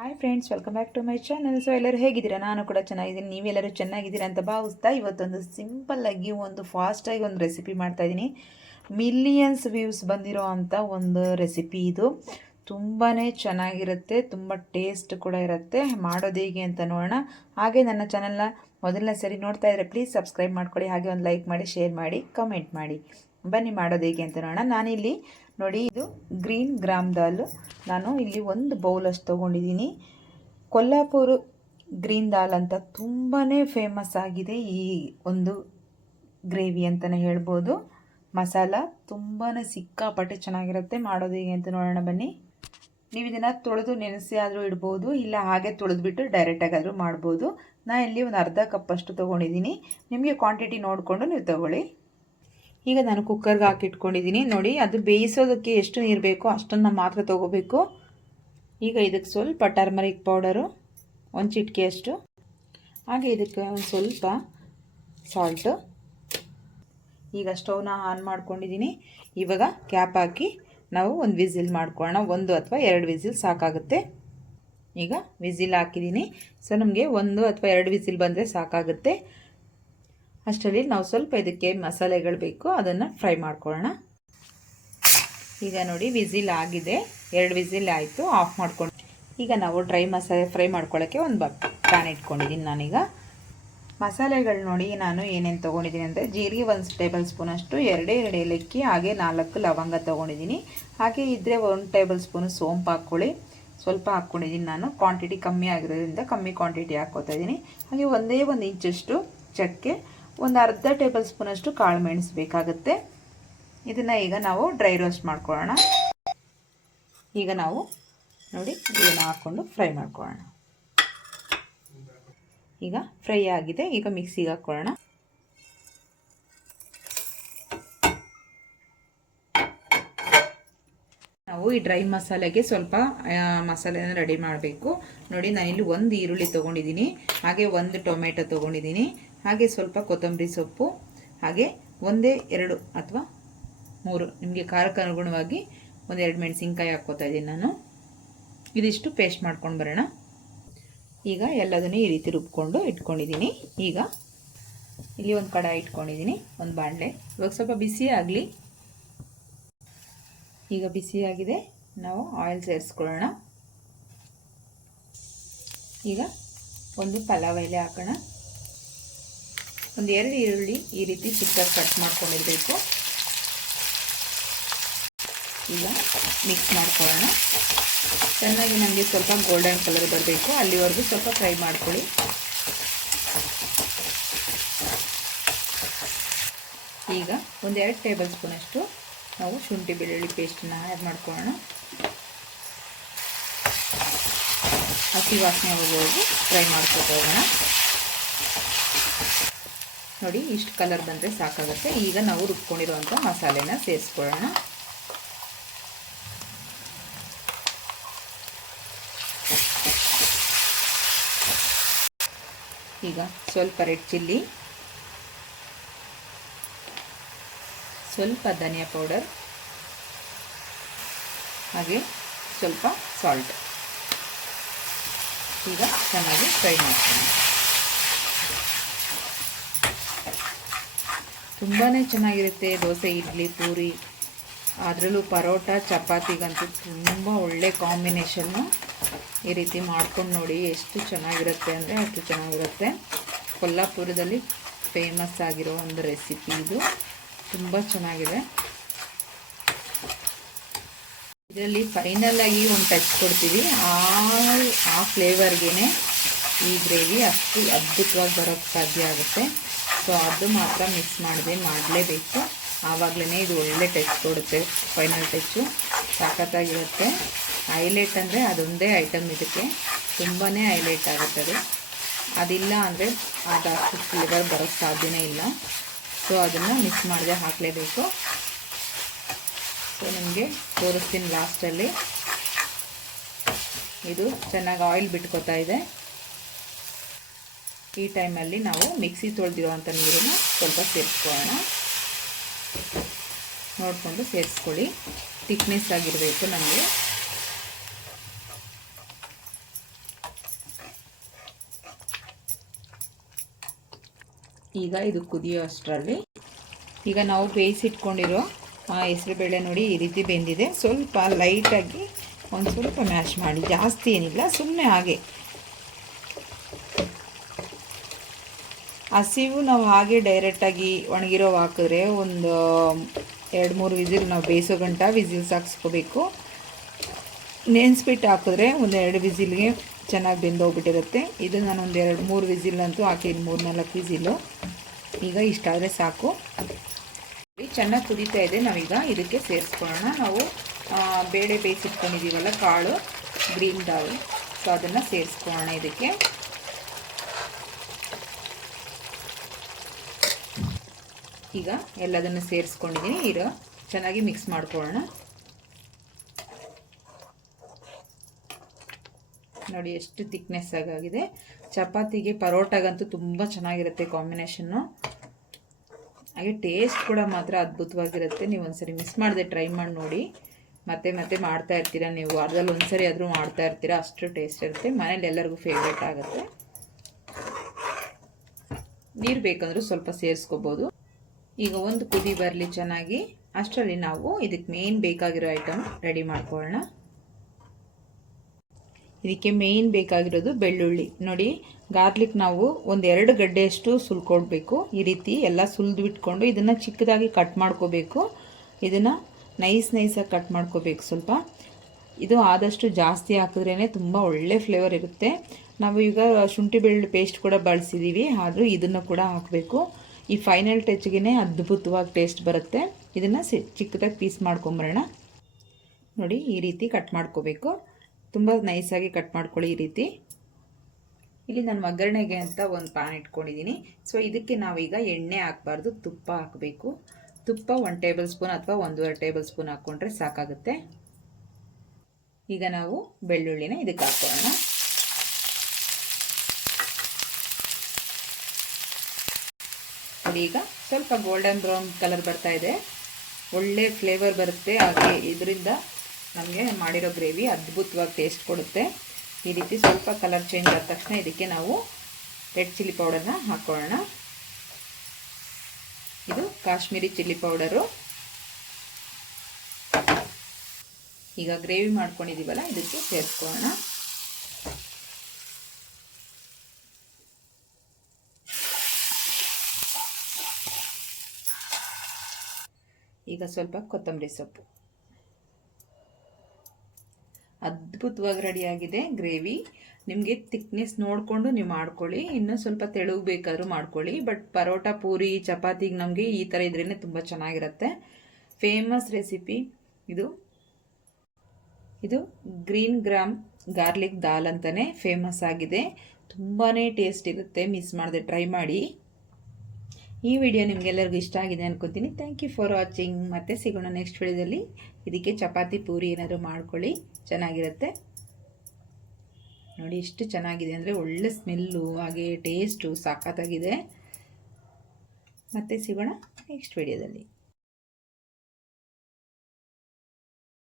Hi friends welcome back to my channel so ಎಲ್ಲರೂ ಹೇಗಿದ್ದೀರಾ? ನಾನು ಕೂಡ ಚೆನ್ನಾಗಿದ್ದೀನಿ. ನೀವೆಲ್ಲರೂ ಚೆನ್ನಾಗಿದ್ದೀರಾ ಅಂತ ಭಾವಿಸ್ತಾ ಇವತ್ತೊಂದು ಸಿಂಪಲ್ ಆಗಿ ಒಂದು ಫಾಸ್ಟಾಗಿ ಒಂದು ರೆಸಿಪಿ ಮಾಡ್ತಾ ಇದ್ದೀನಿ. ಮಿಲಿಯನ್ಸ್ ವ್ಯೂಸ್ ಬಂದಿರೋ ಅಂಥ ಒಂದು ರೆಸಿಪಿ ಇದು. ತುಂಬಾ ಚೆನ್ನಾಗಿರುತ್ತೆ, ತುಂಬ ಟೇಸ್ಟ್ ಕೂಡ ಇರುತ್ತೆ. ಮಾಡೋದು ಹೇಗೆ ಅಂತ ನೋಡೋಣ. ಹಾಗೆ ನನ್ನ ಚಾನಲ್ನ ಮೊದಲನೇ ಸರಿ ನೋಡ್ತಾ ಇದ್ದರೆ ಪ್ಲೀಸ್ ಸಬ್ಸ್ಕ್ರೈಬ್ ಮಾಡ್ಕೊಳ್ಳಿ. ಹಾಗೆ ಒಂದು ಲೈಕ್ ಮಾಡಿ ಶೇರ್ ಮಾಡಿ ಕಮೆಂಟ್ ಮಾಡಿ. ಬನ್ನಿ ಮಾಡೋದು ಹೇಗೆ ಅಂತ ನೋಡೋಣ. ನಾನಿಲ್ಲಿ ನೋಡಿ, ಇದು ಗ್ರೀನ್ ಗ್ರಾಮ್ ದಾಲ್. ನಾನು ಇಲ್ಲಿ ಒಂದು ಬೌಲಷ್ಟು ತೊಗೊಂಡಿದ್ದೀನಿ. ಕೊಲ್ಲಾಪುರ ಗ್ರೀನ್ ದಾಲ್ ಅಂತ ತುಂಬಾ ಫೇಮಸ್ ಆಗಿದೆ ಈ ಒಂದು ಗ್ರೇವಿ ಅಂತಲೇ ಹೇಳ್ಬೋದು. ಮಸಾಲ ತುಂಬಾ ಸಿಕ್ಕಾಪಟ್ಟೆ ಚೆನ್ನಾಗಿರುತ್ತೆ. ಮಾಡೋದು ಹೇಗೆ ಅಂತ ನೋಡೋಣ ಬನ್ನಿ. ನೀವು ಇದನ್ನು ತೊಳೆದು ನೆನೆಸಿ ಆದರೂ ಇಡ್ಬೋದು, ಇಲ್ಲ ಹಾಗೆ ತೊಳೆದುಬಿಟ್ಟು ಡೈರೆಕ್ಟಾಗಿ ಆದರೂ ಮಾಡ್ಬೋದು. ನಾನು ಇಲ್ಲಿ ಒಂದು ಅರ್ಧ ಕಪ್ಪಷ್ಟು ತೊಗೊಂಡಿದ್ದೀನಿ. ನಿಮಗೆ ಕ್ವಾಂಟಿಟಿ ನೋಡಿಕೊಂಡು ನೀವು ತೊಗೊಳ್ಳಿ. ಈಗ ನಾನು ಕುಕ್ಕರ್ಗೆ ಹಾಕಿಟ್ಕೊಂಡಿದ್ದೀನಿ ನೋಡಿ, ಅದು ಬೇಯಿಸೋದಕ್ಕೆ ಎಷ್ಟು ನೀರು ಬೇಕೋ ಅಷ್ಟನ್ನು ಮಾತ್ರ ತೊಗೋಬೇಕು. ಈಗ ಇದಕ್ಕೆ ಸ್ವಲ್ಪ ಟರ್ಮರಿಕ್ ಪೌಡರು ಒಂದು ಚಿಟಿಕೆಯಷ್ಟು ಹಾಗೆ ಇದಕ್ಕೆ ಒಂದು ಸ್ವಲ್ಪ ಸಾಲ್ಟು ಈಗ ಸ್ಟವ್ನ ಆನ್ ಮಾಡ್ಕೊಂಡಿದ್ದೀನಿ ಇವಾಗ ಕ್ಯಾಪ್ ಹಾಕಿ ನಾವು ಒಂದು ವಿಸಿಲ್ ಮಾಡ್ಕೊಳ್ಳೋಣ. ಒಂದು ಅಥವಾ ಎರಡು ವಿಸಿಲ್ ಸಾಕಾಗುತ್ತೆ. ಈಗ ವಿಸಿಲ್ ಹಾಕಿದ್ದೀನಿ ಸೊ ನಮಗೆ ಒಂದು ಅಥವಾ ಎರಡು ವಿಸಿಲ್ ಬಂದರೆ ಸಾಕಾಗುತ್ತೆ. ಅಷ್ಟರಲ್ಲಿ ನಾವು ಸ್ವಲ್ಪ ಇದಕ್ಕೆ ಮಸಾಲೆಗಳು ಬೇಕು, ಅದನ್ನು ಫ್ರೈ ಮಾಡ್ಕೊಳ್ಳೋಣ. ಈಗ ನೋಡಿ, ವಿಸಿಲ್ ಆಗಿದೆ. ಎರಡು ವಿಸಿಲ್ ಆಯಿತು, ಆಫ್ ಮಾಡ್ಕೊಂಡು. ಈಗ ನಾವು ಡ್ರೈ ಮಸಾಲೆ ಫ್ರೈ ಮಾಡ್ಕೊಳ್ಳೋಕ್ಕೆ ಒಂದು ಬ ಪ್ಯಾನ್ ಇಟ್ಕೊಂಡಿದ್ದೀನಿ ನಾನೀಗ. ಮಸಾಲೆಗಳು ನೋಡಿ, ನಾನು ಏನೇನು ತೊಗೊಂಡಿದ್ದೀನಿ ಅಂದರೆ ಜೀರಿಗೆ ಒಂದು ಟೇಬಲ್ ಸ್ಪೂನ್ ಅಷ್ಟು, ಎರಡೇ ಎರಡು ಏಲಕ್ಕಿ ಹಾಗೆ ನಾಲ್ಕು ಲವಂಗ ತೊಗೊಂಡಿದ್ದೀನಿ. ಹಾಗೆ ಇದ್ದರೆ ಒಂದು ಟೇಬಲ್ ಸ್ಪೂನು ಸೋಂಪು ಹಾಕ್ಕೊಳ್ಳಿ. ಸ್ವಲ್ಪ ಹಾಕ್ಕೊಂಡಿದ್ದೀನಿ ನಾನು. ಕ್ವಾಂಟಿಟಿ ಕಮ್ಮಿ ಆಗಿರೋದ್ರಿಂದ ಕಮ್ಮಿ ಕ್ವಾಂಟಿಟಿ ಹಾಕ್ಕೋತಾ ಇದ್ದೀನಿ. ಹಾಗೆ ಒಂದೇ ಒಂದು ಇಂಚಷ್ಟು ಚಕ್ಕೆ ಒಂದು ಅರ್ಧ ಟೇಬಲ್ ಸ್ಪೂನಷ್ಟು ಕಾಳು ಮೆಣಸು ಬೇಕಾಗುತ್ತೆ. ಇದನ್ನು ಈಗ ನಾವು ಡ್ರೈ ರೋಸ್ಟ್ ಮಾಡ್ಕೊಳ್ಳೋಣ. ಈಗ ನಾವು ನೋಡಿ ಇದನ್ನು ಹಾಕ್ಕೊಂಡು ಫ್ರೈ ಮಾಡ್ಕೊಳ್ಳೋಣ. ಈಗ ಫ್ರೈ ಆಗಿದೆ. ಈಗ ಮಿಕ್ಸಿಗೆ ಹಾಕ್ಕೊಳ್ಳೋಣ ನಾವು ಈ ಡ್ರೈ ಮಸಾಲೆಗೆ ಸ್ವಲ್ಪ ಮಸಾಲೆನ ರೆಡಿ ಮಾಡಬೇಕು. ನೋಡಿ ನಾನಿಲ್ಲಿ ಒಂದು ಈರುಳ್ಳಿ ತೊಗೊಂಡಿದ್ದೀನಿ. ಹಾಗೆ ಒಂದು ಟೊಮೆಟೊ ತೊಗೊಂಡಿದ್ದೀನಿ. ಹಾಗೆ ಸ್ವಲ್ಪ ಕೊತ್ತಂಬರಿ ಸೊಪ್ಪು, ಹಾಗೆ ಒಂದೇ ಎರಡು ಅಥವಾ ಮೂರು. ನಿಮಗೆ ಖಾರಕ್ಕೆ ಅನುಗುಣವಾಗಿ ಒಂದೆರಡು ಮೆಣಸಿನ್ಕಾಯಿ ಹಾಕ್ಕೋತಾ ಇದ್ದೀನಿ ನಾನು. ಇದಿಷ್ಟು ಪೇಸ್ಟ್ ಮಾಡ್ಕೊಂಡು ಬರೋಣ. ಈಗ ಎಲ್ಲದನ್ನು ಈ ರೀತಿ ರುಬ್ಕೊಂಡು ಇಟ್ಕೊಂಡಿದ್ದೀನಿ. ಈಗ ಇಲ್ಲಿ ಒಂದು ಕಡಾಯಿ ಇಟ್ಕೊಂಡಿದ್ದೀನಿ, ಒಂದು ಬಾಣಲೆ. ಇವಾಗ ಸ್ವಲ್ಪ ಬಿಸಿ ಆಗಲಿ. ಈಗ ಬಿಸಿಯಾಗಿದೆ ನಾವು ಆಯಿಲ್ ಸೇರಿಸ್ಕೊಳ್ಳೋಣ. ಈಗ ಒಂದು ಪಲಾವ್ ಎಲೆ ಹಾಕೋಣ. ಒಂದು ಎರಡು ಈರುಳ್ಳಿ ಈ ರೀತಿ ಚಿಕ್ಕದಾಗಿ ಕಟ್ ಮಾಡ್ಕೊಂಡಿರಬೇಕು. ಈಗ ಮಿಕ್ಸ್ ಮಾಡ್ಕೊಳ್ಳೋಣ. ಚೆನ್ನಾಗಿ ನಮಗೆ ಸ್ವಲ್ಪ ಗೋಲ್ಡನ್ ಕಲರ್ ಬರಬೇಕು. ಅಲ್ಲಿವರೆಗೂ ಸ್ವಲ್ಪ ಫ್ರೈ ಮಾಡ್ಕೊಳ್ಳಿ. ಈಗ ಒಂದೆರಡು ಟೇಬಲ್ ಸ್ಪೂನಷ್ಟು ನಾವು ಶುಂಠಿ ಬೆಳ್ಳುಳ್ಳಿ ಪೇಸ್ಟನ್ನು ಆ್ಯಡ್ ಮಾಡ್ಕೊಳ್ಳೋಣ. ಹಸಿ ವಾಸನೆ ಹೋಗುವಾಗ ಫ್ರೈ ಮಾಡ್ಕೊತ ಹೋಗೋಣ. ನೋಡಿ, ಇಷ್ಟು ಕಲರ್ ಬಂದರೆ ಸಾಕಾಗುತ್ತೆ. ಈಗ ನಾವು ರುಬ್ಕೊಂಡಿರುವಂಥ ಮಸಾಲೆನ ಸೇರಿಸ್ಕೊಳ್ಳೋಣ. ಈಗ ಸ್ವಲ್ಪ ರೆಡ್ ಚಿಲ್ಲಿ, ಸ್ವಲ್ಪ ಧನಿಯಾ ಪೌಡರ್, ಹಾಗೆ ಸ್ವಲ್ಪ ಸಾಲ್ಟ್ ಈಗ ಚೆನ್ನಾಗಿ ಫ್ರೈ ಮಾಡ್ತೀನಿ ತುಂಬಾ ಚೆನ್ನಾಗಿರುತ್ತೆ ದೋಸೆ, ಇಡ್ಲಿ, ಪೂರಿ. ಅದರಲ್ಲೂ ಪರೋಟ, ಚಪಾತಿಗಂತೂ ತುಂಬ ಒಳ್ಳೆ ಕಾಂಬಿನೇಷನ್ನು ಈ ರೀತಿ ಮಾಡ್ಕೊಂಡು ನೋಡಿ ಎಷ್ಟು ಚೆನ್ನಾಗಿರುತ್ತೆ ಅಂದರೆ ಅಷ್ಟು ಚೆನ್ನಾಗಿರುತ್ತೆ. ಕೊಲ್ಲಾಪುರದಲ್ಲಿ ಫೇಮಸ್ ಆಗಿರೋ ಒಂದು ರೆಸಿಪಿ ಇದು. ತುಂಬ ಚೆನ್ನಾಗಿದೆ. ಇದರಲ್ಲಿ ಫೈನಲ್ ಆಗಿ ಒಂದು ಟಚ್ ಕೊಡ್ತೀವಿ. ಆ ಆ ಫ್ಲೇವರ್ಗೆ ಈ ಗ್ರೇವಿ ಅಷ್ಟು ಅದ್ಭುತವಾಗಿ ಬರೋಕ್ಕೆ ಸಾಧ್ಯ ಆಗುತ್ತೆ. ಸೊ ಅದು ಮಾತ್ರ ಮಿಕ್ಸ್ ಮಾಡಿದೆ ಮಾಡಲೇಬೇಕು. ಆವಾಗಲೇ ಇದು ಒಳ್ಳೆ ಟಚ್ ಕೊಡುತ್ತೆ ಫೈನಲ್ ಟಚ್ಚು ಸಖತ್ತಾಗಿರುತ್ತೆ ಹೈಲೈಟ್ ಅಂದರೆ ಅದೊಂದೇ ಐಟಮ್ ಇದಕ್ಕೆ. ತುಂಬಾ ಹೈಲೈಟ್ ಆಗುತ್ತೆ ಅದು. ಅದಿಲ್ಲ ಅಂದರೆ ಅದು ಅಷ್ಟು ಫ್ಲೇವರ್ ಬರೋಕ್ಕೆ ಸಾಧ್ಯವೇ ಇಲ್ಲ. ಸೊ ಅದನ್ನು ಮಿಕ್ಸ್ ಮಾಡದೆ ಹಾಕಲೇಬೇಕು. ಸೊ ನಿಮಗೆ ತೋರಿಸ್ತೀನಿ ಲಾಸ್ಟಲ್ಲಿ ಇದು ಚೆನ್ನಾಗಿ ಆಯಿಲ್ ಬಿಟ್ಕೋತಾ ಇದೆ. ಈ ಟೈಮಲ್ಲಿ ನಾವು ಮಿಕ್ಸಿ ತೊಳೆದಿರುವಂಥ ನೀರನ್ನು ಸ್ವಲ್ಪ ಸೇರಿಸ್ಕೊಳ್ಳೋಣ. ನೋಡಿಕೊಂಡು ಸೇರಿಸ್ಕೊಳ್ಳಿ. ಥಿಕ್ನೆಸ್ ಆಗಿರಬೇಕು ನಮಗೆ. ಈಗ ಇದು ಕುದಿಯೋ ಅಷ್ಟರಲ್ಲಿ. ಈಗ ನಾವು ಬೇಯಿಸಿಟ್ಕೊಂಡಿರೋ ಹೆಸರುಬೇಳೆ ನೋಡಿ ಈ ರೀತಿ ಬೆಂದಿದೆ. ಸ್ವಲ್ಪ ಲೈಟಾಗಿ ಒಂದು ಸ್ವಲ್ಪ ಮ್ಯಾಶ್ ಮಾಡಿ. ಜಾಸ್ತಿ ಏನಿಲ್ಲ ಸುಮ್ಮನೆ ಹಾಗೆ. ಹಸಿವು ನಾವು ಹಾಗೆ ಡೈರೆಕ್ಟಾಗಿ ಒಣಗಿರೋ ಹಾಕಿದ್ರೆ ಒಂದು ಎರಡು, ಮೂರು ವಿಸಿಲ್ ನಾವು ಬೇಯಿಸೋ ಗಂಟ ವಿಸಿಲ್ ಹಾಕ್ಸ್ಕೋಬೇಕು ನೆನೆಸ್ಬಿಟ್ಟು ಹಾಕಿದ್ರೆ ಒಂದು ಎರಡು ವಿಸಿಲ್ಗೆ ಚೆನ್ನಾಗಿ ಬೆಂದೋಗ್ಬಿಟ್ಟಿರುತ್ತೆ. ಇದು ನಾನು ಒಂದು ಎರಡು, ಮೂರು ವಿಸಿಲ್ ಅಂತೂ ಹಾಕಿದ್ದೀನಿ ಮೂರು ನಾಲ್ಕು ವಿಸಿಲು. ಈಗ ಇಷ್ಟಾದರೆ ಸಾಕು. ಚೆನ್ನಾಗಿ ಕುದೀತಾ ಇದೆ, ನಾವೀಗ ಇದಕ್ಕೆ ಸೇರಿಸ್ಕೊಳ್ಳೋಣ. ನಾವು ಬೇಳೆ ಬೇಯಿಸಿಟ್ಕೊಂಡಿದ್ದೀವಲ್ಲ ಕಾಳು, ಗ್ರೀನ್ ದಾಲ್ ಸೊ, ಅದನ್ನು ಸೇರಿಸ್ಕೊಳ್ಳೋಣ ಇದಕ್ಕೆ. ಈಗ ಎಲ್ಲದನ್ನು ಸೇರಿಸ್ಕೊಂಡಿದ್ದೀನಿ. ಈಗ ಚೆನ್ನಾಗಿ ಮಿಕ್ಸ್ ಮಾಡ್ಕೊಳ್ಳೋಣ. ನೋಡಿ ಎಷ್ಟು ತಿಕ್ನೆಸ್ ಆಗಿದೆ ಚಪಾತಿಗೆ ಪರೋಟಾಗಂತೂ ತುಂಬ ಚೆನ್ನಾಗಿರುತ್ತೆ ಕಾಂಬಿನೇಷನ್ನು ಹಾಗೆ ಟೇಸ್ಟ್ ಕೂಡ ಮಾತ್ರ ಅದ್ಭುತವಾಗಿರುತ್ತೆ. ನೀವು ಒಂದ್ಸರಿ ಮಿಸ್ ಮಾಡಿದೆ ಟ್ರೈ ಮಾಡಿ ನೋಡಿ. ಮತ್ತೆ ಮತ್ತೆ ಮಾಡ್ತಾ ಇರ್ತೀರಾ ನೀವು? ವಾರದಲ್ಲಿ ಒಂದ್ಸರಿ ಆದರೂ ಮಾಡ್ತಾ ಇರ್ತೀರಾ? ಅಷ್ಟು ಟೇಸ್ಟ್ ಇರುತ್ತೆ. ಮನೇಲಿ ಎಲ್ಲರಿಗೂ ಫೇವ್ರೇಟ್ ಆಗುತ್ತೆ. ನೀರು ಬೇಕಂದ್ರೂ ಸ್ವಲ್ಪ ಸೇರಿಸ್ಕೋಬೋದು. ಈಗ ಒಂದು ಕುದಿ ಬರಲಿ ಚೆನ್ನಾಗಿ. ಅಷ್ಟರಲ್ಲಿ ನಾವು ಇದಕ್ಕೆ ಮೇನ್ ಬೇಕಾಗಿರೋ ಐಟಮ್ ರೆಡಿ ಮಾಡ್ಕೊಳ್ಳೋಣ. ಇದಕ್ಕೆ ಮೇಯ್ನ್ ಬೇಕಾಗಿರೋದು ಬೆಳ್ಳುಳ್ಳಿ. ನೋಡಿ, ಗಾರ್ಲಿಕ್ ನಾವು ಒಂದು ಎರಡು ಗಡ್ಡೆಯಷ್ಟು ಸುಲ್ಕೊಡ್ಬೇಕು ಈ ರೀತಿ ಎಲ್ಲ ಸುಲಿದು ಬಿಟ್ಕೊಂಡು ಇದನ್ನು ಚಿಕ್ಕದಾಗಿ ಕಟ್ ಮಾಡ್ಕೋಬೇಕು. ಇದನ್ನು ನೈಸ್ ನೈಸಾಗಿ ಕಟ್ ಮಾಡ್ಕೋಬೇಕು ಸ್ವಲ್ಪ. ಇದು ಆದಷ್ಟು ಜಾಸ್ತಿ ಹಾಕಿದ್ರೇ ತುಂಬ ಒಳ್ಳೆ ಫ್ಲೇವರ್ ಇರುತ್ತೆ. ನಾವು ಈಗ ಶುಂಠಿ ಬೆಳ್ಳುಳ್ಳಿ ಪೇಸ್ಟ್ ಕೂಡ ಬಳಸಿದ್ದೀವಿ ಆದರೂ ಇದನ್ನು ಕೂಡ ಹಾಕಬೇಕು. ಈ ಫೈನಲ್ ಟಚ್ಗೆ ಅದ್ಭುತವಾಗಿ ಟೇಸ್ಟ್ ಬರುತ್ತೆ. ಇದನ್ನು ಸಿ, ಚಿಕ್ಕದಾಗಿ ಪೀಸ್ ಮಾಡ್ಕೊಂಬರೋಣ. ನೋಡಿ, ಈ ರೀತಿ ಕಟ್ ಮಾಡ್ಕೋಬೇಕು. ತುಂಬ ನೈಸಾಗಿ ಕಟ್ ಮಾಡ್ಕೊಳ್ಳಿ ಈ ರೀತಿ. ಇಲ್ಲಿ ನಾನು ಒಗ್ಗರಣೆಗೆ ಅಂತ ಒಂದು ಪಾನ್ ಇಟ್ಕೊಂಡಿದ್ದೀನಿ ಸೊ ಇದಕ್ಕೆ ನಾವೀಗ ಎಣ್ಣೆ ಹಾಕಬಾರ್ದು, ತುಪ್ಪ ಹಾಕಬೇಕು. ತುಪ್ಪ ಒಂದು ಟೇಬಲ್ ಸ್ಪೂನ್ ಅಥವಾ ಒಂದೂವರೆ ಟೇಬಲ್ ಸ್ಪೂನ್ ಹಾಕ್ಕೊಂಡ್ರೆ ಸಾಕಾಗುತ್ತೆ. ಈಗ ನಾವು ಬೆಳ್ಳುಳ್ಳಿನ ಇದಕ್ಕೆ ಹಾಕೋಣ. ನೋಡಿ ಈಗ ಸ್ವಲ್ಪ ಗೋಲ್ಡನ್ ಬ್ರೌನ್ ಕಲರ್ ಬರ್ತಾ ಇದೆ. ಒಳ್ಳೆ ಫ್ಲೇವರ್ ಬರುತ್ತೆ. ಹಾಗೆ ಇದರಿಂದ ನಮಗೆ ಮಾಡಿರೋ ಗ್ರೇವಿ ಅದ್ಭುತವಾಗಿ ಟೇಸ್ಟ್ ಕೊಡುತ್ತೆ. ಈ ರೀತಿ ಸ್ವಲ್ಪ ಕಲರ್ ಚೇಂಜ್ ಆದ ತಕ್ಷಣ ಇದಕ್ಕೆ ನಾವು ರೆಡ್ ಚಿಲ್ಲಿ ಪೌಡರ್ನ ಹಾಕ್ಕೊಳ್ಳೋಣ ಇದು ಕಾಶ್ಮೀರಿ ಚಿಲ್ಲಿ ಪೌಡರು ಈಗ ಗ್ರೇವಿ ಮಾಡ್ಕೊಂಡಿದ್ದೀವಲ್ಲ ಇದಕ್ಕೆ ಸೇರಿಸ್ಕೊಳ್ಳೋಣ. ಈಗ ಸ್ವಲ್ಪ ಕೊತ್ತಂಬರಿ ಸೊಪ್ಪು. ಅದ್ಭುತವಾಗಿ ರೆಡಿಯಾಗಿದೆ ಗ್ರೇವಿ. ನಿಮಗೆ ತಿಕ್ನೆಸ್ ನೋಡಿಕೊಂಡು ನೀವು ಮಾಡ್ಕೊಳ್ಳಿ. ಇನ್ನೂ ಸ್ವಲ್ಪ ತೆಳುವು ಬೇಕಾದರೂ ಮಾಡ್ಕೊಳ್ಳಿ. ಬಟ್ ಪರೋಟ, ಪೂರಿ, ಚಪಾತಿಗೆ ನಮಗೆ ಈ ಥರ ಇದ್ರೇ ತುಂಬ ಚೆನ್ನಾಗಿರುತ್ತೆ. ಫೇಮಸ್ ರೆಸಿಪಿ ಇದು. ಇದು ಗ್ರೀನ್ ಗ್ರಾಮ್ ಗಾರ್ಲಿಕ್ ದಾಲ್ ಅಂತಲೇ ಫೇಮಸ್ ಆಗಿದೆ. ತುಂಬಾ ಟೇಸ್ಟ್ ಇರುತ್ತೆ. ಮಿಸ್ ಮಾಡದೆ ಟ್ರೈ ಮಾಡಿ. ಈ ವಿಡಿಯೋ ನಿಮಗೆಲ್ಲರಿಗೂ ಇಷ್ಟ ಆಗಿದೆ ಅನ್ಕೋತೀನಿ. ಥ್ಯಾಂಕ್ ಯು ಫಾರ್ ವಾಚಿಂಗ್ ಮತ್ತೆ ಸಿಗೋಣ ನೆಕ್ಸ್ಟ್ ವಿಡಿಯೋದಲ್ಲಿ. ಇದಕ್ಕೆ ಚಪಾತಿ, ಪೂರಿ ಏನಾದರೂ ಮಾಡ್ಕೊಳ್ಳಿ. ಚೆನ್ನಾಗಿರುತ್ತೆ. ನೋಡಿ, ಎಷ್ಟು ಚೆನ್ನಾಗಿದೆ ಅಂದರೆ ಒಳ್ಳೆ ಸ್ಮೆಲ್ಲು, ಹಾಗೆ ಟೇಸ್ಟು ಸಾಕತ್ತಾಗಿದೆ ಮತ್ತೆ ಸಿಗೋಣ ನೆಕ್ಸ್ಟ್ ವಿಡಿಯೋದಲ್ಲಿ.